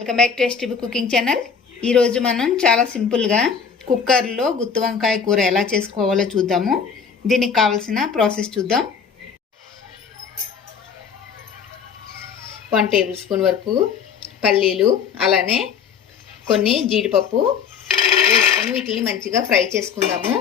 Welcome back to STB cooking channel. ఈరోజు మనం చాలా సింపుల్గా కుక్కర్లో గుత్తి వంకాయ కూర ఎలా చేసుకోవాలో చూద్దాము. దీనికి కావాల్సిన ప్రాసెస్ చూద్దాం. 1 టేబుల్ స్పూన్ వరకు పల్లీలు, అలానే కొన్ని జీడిపప్పు వేసుకొని వీటిని మంచిగా ఫ్రై చేసుకుందాము.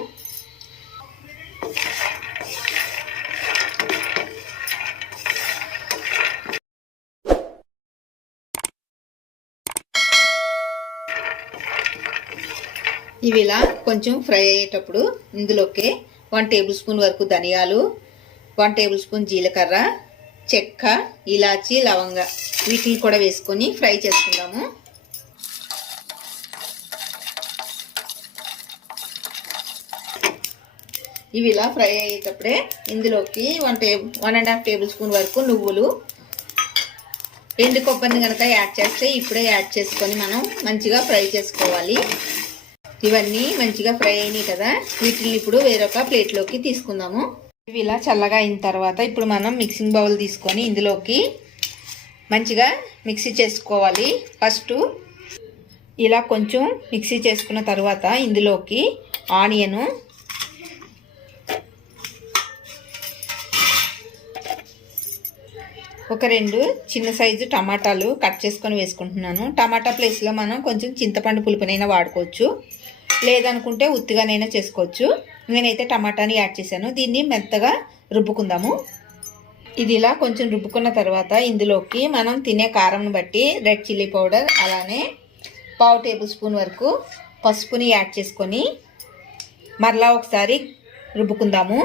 ఇవి ఇలా కొంచెం ఫ్రై అయ్యేటప్పుడు ఇందులోకి 1 టేబుల్ స్పూన్ వరకు ధనియాలు, 1 టేబుల్ స్పూన్ జీలకర్ర, చెక్క, ఇలాచి, లవంగ వీటిని కూడా వేసుకొని ఫ్రై చేసుకుందాము. ఇవి ఇలా ఫ్రై అయ్యేటప్పుడే ఇందులోకి 1.5 టేబుల్ స్పూన్ వరకు నువ్వులు, ఎండు కొబ్బరిని కనుక యాడ్ చేస్తే ఇప్పుడే యాడ్ చేసుకొని మనం మంచిగా ఫ్రై చేసుకోవాలి. ఇవన్నీ మంచిగా ఫ్రై అయినాయి కదా, వీటిని ఇప్పుడు వేరొక ప్లేట్లోకి తీసుకుందాము. ఇవి ఇలా చల్లగా అయిన తర్వాత ఇప్పుడు మనం మిక్సింగ్ బౌల్ తీసుకొని ఇందులోకి మంచిగా మిక్సీ చేసుకోవాలి. ఫస్ట్ ఇలా కొంచెం మిక్సీ చేసుకున్న తర్వాత ఇందులోకి ఆనియను, ఒక 2 చిన్న సైజు టమాటాలు కట్ చేసుకొని వేసుకుంటున్నాను. టమాటా ప్లేస్లో మనం కొంచెం చింతపండు పులుపునైనా వాడుకోవచ్చు, లేదనుకుంటే ఉత్తిగానైనా చేసుకోవచ్చు. నేనైతే టమాటాని యాడ్ చేశాను. దీన్ని మెత్తగా రుబ్బుకుందాము. ఇది ఇలా కొంచెం రుబ్బుకున్న తర్వాత ఇందులోకి మనం తినే కారంను బట్టి రెడ్ చిల్లీ పౌడర్, అలానే 1/2 టేబుల్ స్పూన్ వరకు పసుపుని యాడ్ చేసుకొని మరలా ఒకసారి రుబ్బుకుందాము.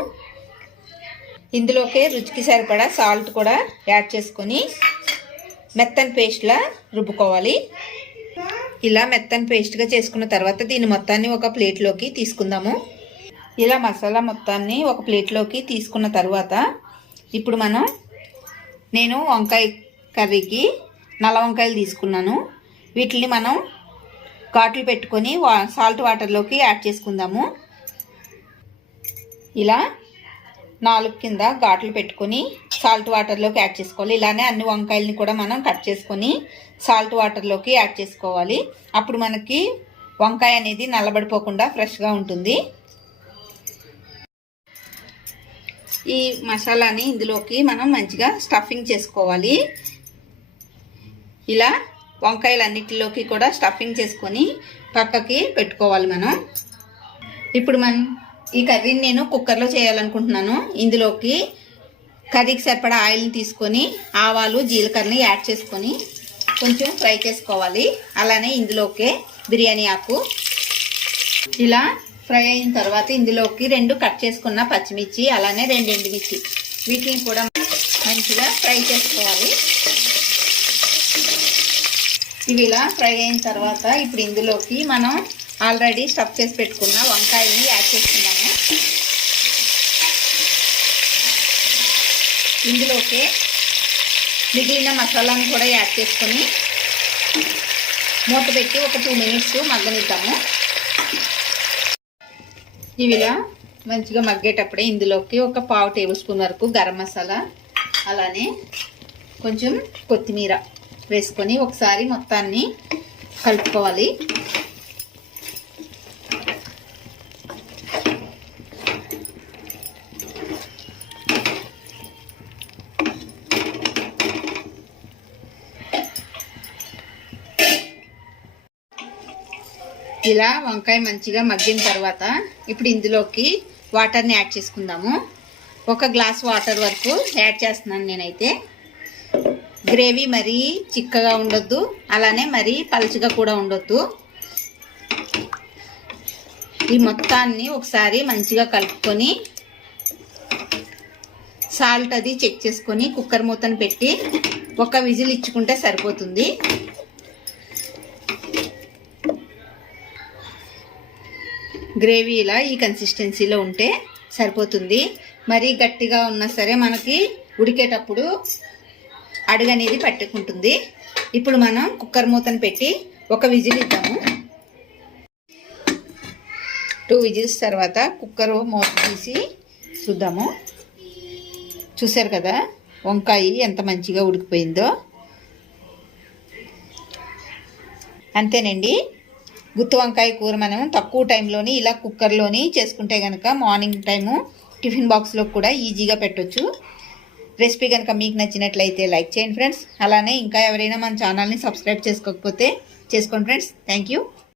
ఇందులోకి రుచికి సరిపడా సాల్ట్ కూడా యాడ్ చేసుకొని మెత్తని పేస్ట్లా రుబ్బుకోవాలి. ఇలా మెత్తని పేస్ట్గా చేసుకున్న తర్వాత దీన్ని మొత్తాన్ని ఒక ప్లేట్లోకి తీసుకుందాము. ఇలా మసాలా మొత్తాన్ని ఒక ప్లేట్లోకి తీసుకున్న తర్వాత ఇప్పుడు నేను వంకాయ కర్రీకి నల్ల వంకాయలు తీసుకున్నాను. వీటిని మనం ఘాట్లు పెట్టుకొని సాల్ట్ వాటర్లోకి యాడ్ చేసుకుందాము. ఇలా 4 కింద ఘాట్లు పెట్టుకొని సాల్ట్ వాటర్లోకి యాడ్ చేసుకోవాలి. ఇలానే అన్ని వంకాయలని కూడా మనం కట్ చేసుకొని సాల్ట్ వాటర్లోకి యాడ్ చేసుకోవాలి. అప్పుడు మనకి వంకాయ అనేది నల్లబడిపోకుండా ఫ్రెష్గా ఉంటుంది. ఈ మసాలాని ఇందులోకి మనం మంచిగా స్టఫింగ్ చేసుకోవాలి. ఇలా వంకాయలన్నిటిలోకి కూడా స్టఫింగ్ చేసుకొని పక్కకి పెట్టుకోవాలి మనం. ఇప్పుడు ఈ కర్రీని నేను కుక్కర్లో చేయాలనుకుంటున్నాను. ఇందులోకి కర్రీకి సరిపడా ఆయిల్ని తీసుకొని ఆవాలు, జీలకర్రని యాడ్ చేసుకొని కొంచెం ఫ్రై చేసుకోవాలి. అలానే ఇందులోకి బిర్యానీ ఆకు ఇలా ఫ్రై అయిన తర్వాత ఇందులోకి 2 కట్ చేసుకున్న పచ్చిమిర్చి, అలానే 2 ఎండుమిర్చి వీటిని కూడా మంచిగా ఫ్రై చేసుకోవాలి. ఇవి ఇలా ఫ్రై అయిన తర్వాత ఇప్పుడు ఇందులోకి మనం ఆల్రెడీ స్టఫ్ చేసి పెట్టుకున్న వంకాయల్ని యాడ్ చేసుకున్నాము. ఇందులోకి మిగిలిన మసాలాను కూడా యాడ్ చేసుకొని మూత పెట్టి ఒక 2 మినిట్స్ మగ్గనిద్దాము. ఇవి ఇలా మంచిగా మగ్గేటప్పుడే ఇందులోకి ఒక 1/2 టేబుల్ స్పూన్ వరకు గరం మసాలా, అలానే కొంచెం కొత్తిమీర వేసుకొని ఒకసారి మొత్తాన్ని కలుపుకోవాలి. ఇలా వంకాయ మంచిగా మగ్గిన తర్వాత ఇప్పుడు ఇందులోకి వాటర్ని యాడ్ చేసుకుందాము. 1 గ్లాస్ వాటర్ వరకు యాడ్ చేస్తున్నాను నేనైతే. గ్రేవీ మరీ చిక్కగా ఉండొద్దు, అలానే మరీ పలుచగా కూడా ఉండొద్దు. ఈ మొత్తాన్ని ఒకసారి మంచిగా కలుపుకొని సాల్ట్ అది చెక్ చేసుకొని కుక్కర్ మూతను పెట్టి 1 విజిల్ ఇచ్చుకుంటే సరిపోతుంది. గ్రేవీ ఇలా ఈ కన్సిస్టెన్సీలో ఉంటే సరిపోతుంది. మరీ గట్టిగా ఉన్నా సరే మనకి ఉడికేటప్పుడు అడుగు అనేది పట్టుకుంటుంది. ఇప్పుడు మనం కుక్కర్ మూతను పెట్టి 1 విజిల్ ఇద్దాము. 2 విజిల్స్ తర్వాత కుక్కర్ మూత తీసి చూద్దాము. చూసారు కదా వంకాయ ఎంత మంచిగా ఉడికిపోయిందో. అంతేనండి. గుత్తి వంకాయ కూర మనం తక్కువ టైంలోని ఇలా కుక్కర్లోని చేసుకుంటే కనుక మార్నింగ్ టైము టిఫిన్ బాక్స్లో కూడా ఈజీగా పెట్టొచ్చు. రెసిపీ కనుక మీకు నచ్చినట్లయితే లైక్ చేయండి ఫ్రెండ్స్. అలానే ఇంకా ఎవరైనా మన ఛానల్ని సబ్స్క్రైబ్ చేసుకోకపోతే చేసుకోండి ఫ్రెండ్స్. Thank you.